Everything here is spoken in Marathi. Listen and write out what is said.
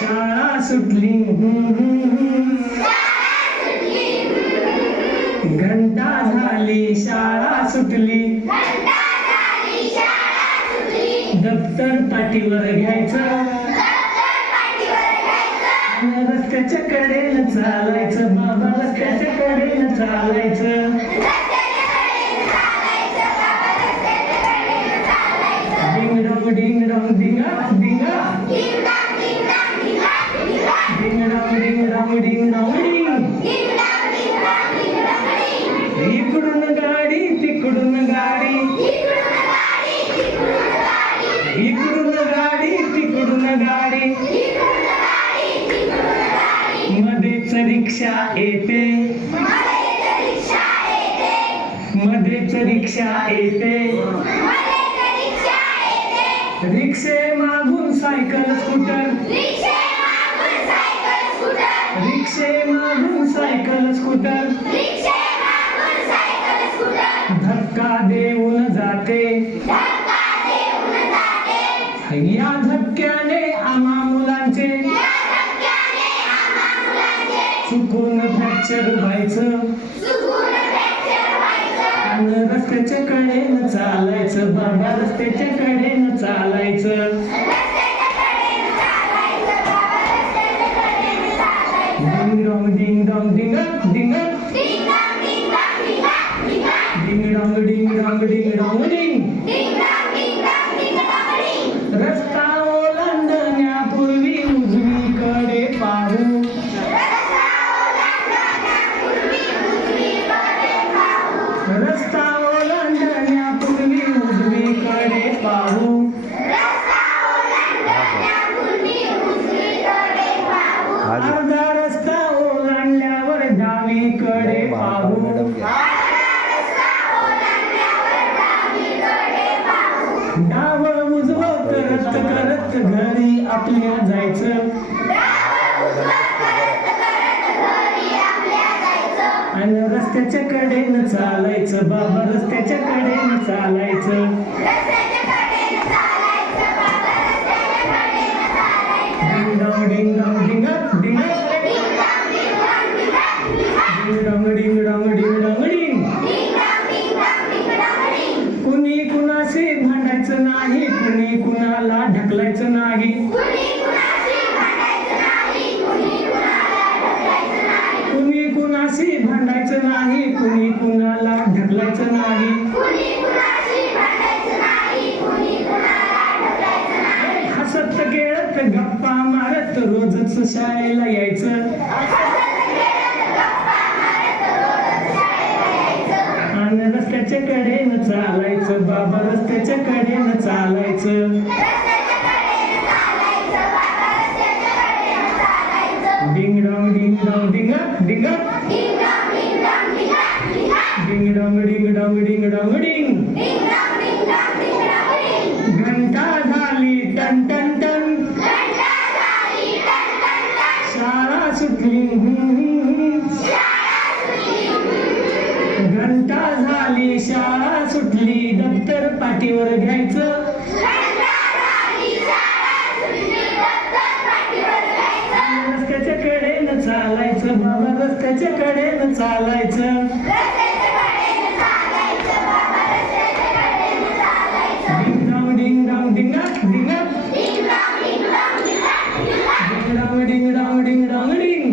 शाळा सुटली घंटा झाली शाळा सुटली दप्तर पाठीवर घ्यायचं रस्त्याच्या कडेनं चालायचं बाबा रस्त्याच्या कडेनं चालायचं डिंग डॉंग डिंग डॉंग डिंगा डिंगा डिंग डॉंग डिंग डॉंग डिंग डॉंग डिंग इकडून गाडी तिकडून गाडी इकडून गाडी तिकडून गाडी मध्येच रिक्षा येते मध्येच रिक्षा येते रिक्षे मागून सायकल स्कूटर रिक्षे मागून सायकल स्कूटर धक्का देऊन जाते या धक्क्याने आम्हा मुलांचे चुकून फ्रॅक्चर व्हायचं आणि रस्त्याच्या कडेनं चालायचं बाबा रस्त्याच्या कडेनं चालायचं डिंग डॉंग डिंग डॉंग डिंग डिंग डिंग डॉंग डिंग डॉंग डिंग डॉंग डिंग रस्ता ओलांडण्यापूर्वी उजवीकडे पाहू रस्ता ओलांडण्यापूर्वी उजवीकडे पाहू अर्धा रस्ता ओलांडल्यावर डावीकडे पाहू डाव उजवं करत करत घरी आपल्या जायचं आणि रस्त्याच्या कडेनं चालायचं बाबा रस्त्याच्या कडेनं चालायचं डिंग डॉंग डिंग डॉंग डिंग डिंग डिंग डॉंग डिंग डॉंग डिंग डॉंग डिंग कुणी कुणाशी भांडायचं नाही कुणी कुणाला ढकलायचं नाही कुणी कुणाशी भांडायचं नाही कुणी कुणाला ढकलायचं नाही हसत खेळत गप्पा मारत रोजच शाळेला यायचं आणि रस्त्याच्या कडेनं चालायचं बाबा रस्त्याच्या कडेनं चालायचं डिंग डॉंग डिंग डॉंग डिंग डिंग डिंग डॉंग डिंग डॉंग डिंग डॉंग डिंग घंटा झाली टन टन टन शाळा सुटली घंटा झाली शाळा सुटली दप्तर पाठीवर घ्यायचं रस्त्याच्या कडेनं चालायचं बाबा रस्त्याच्या कडेनं चालायचं डिंग डॉंग डिंग डॉंग डिंग डिंग डिंग डॉंग डिंग डॉंग डिंग डॉंग डिंग